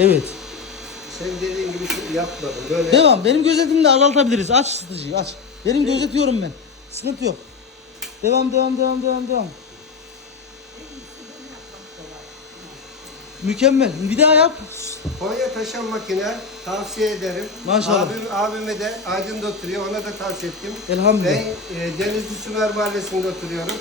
Evet. Sen dediğin gibi şey yapmadım. Böyle Devam. Benim gözetimde azaltabiliriz. Aç ısıtıcıyı aç. Benim gözetiyorum ben. Sıkıntı yok. Devam devam devam devam devam. Mükemmel. Bir daha yap. Konya taşan makine tavsiye ederim. Maşallah. Abim, abime de Aydın'da oturuyor. Ona da tavsiye ettim. Elhamdülillah. Ben e, Denizli Sümer Mahallesi'nde oturuyorum.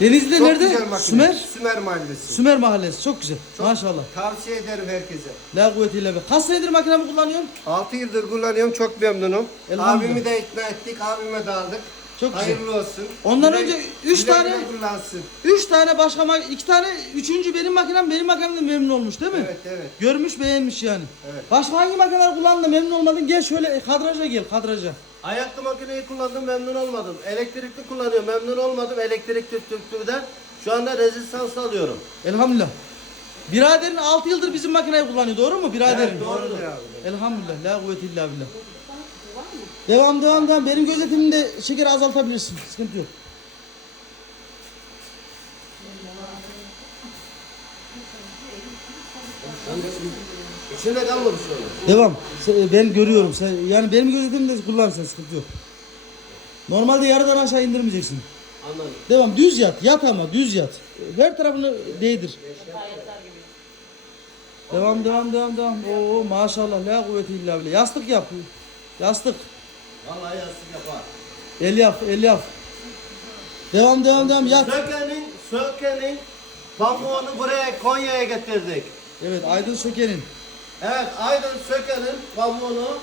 Denizli'de Çok nerede? güzel makine. Sümer. Sümer Mahallesi. Sümer Mahallesi. Çok güzel. Çok Maşallah. Tavsiye ederim herkese. La kuvvete illa billah. Kaç senedir makinemi kullanıyorsun? 6 yıldır kullanıyorum. Çok memnunum. Elhamdülillah. Abimi de ikna ettik. Abime de aldık. Çok güzel. Hayırlı olsun. Ondan Güle- önce üç güle tane- güle kullansın. Üç tane başka mak- iki tane, üçüncü benim makinem, benim makinemden memnun olmuş değil mi? Evet evet. Görmüş, beğenmiş yani. Evet. Başka hangi makineler kullandın da memnun olmadın? Gel şöyle e, kadraja gel, kadraja. Ayaklı makineyi kullandım memnun olmadım. Elektrikli kullanıyorum memnun olmadım. Elektrik tüktürtüden şu anda rezistans alıyorum. Elhamdülillah. Biraderin 6 yıldır bizim makineyi kullanıyor, doğru mu biraderin? Evet, doğrudur. Elhamdülillah, la kuvvete illa billah. Devam, devam, devam. Benim gözetimimde şekeri azaltabilirsin, sıkıntı yok. İçinde kalmamış onu. Devam. Sen- Ben görüyorum. Sen, yani benim gözetimimde kullan sen, sıkıntı yok. Normalde yarıdan aşağı indirmeyeceksin. Anladım. Devam düz yat. Yat ama düz yat. Her tarafını değdir. Devam devam devam devam. Oo maşallah la kuvvete illa billah. Yastık yap. Yastık. Vallahi yastık yapar. El yap, el yap. Devam devam devam yat. Söke'nin, Söke'nin pamuğunu buraya Konya'ya getirdik. Evet Aydın Söke'nin. Evet Aydın Söke'nin pamuğunu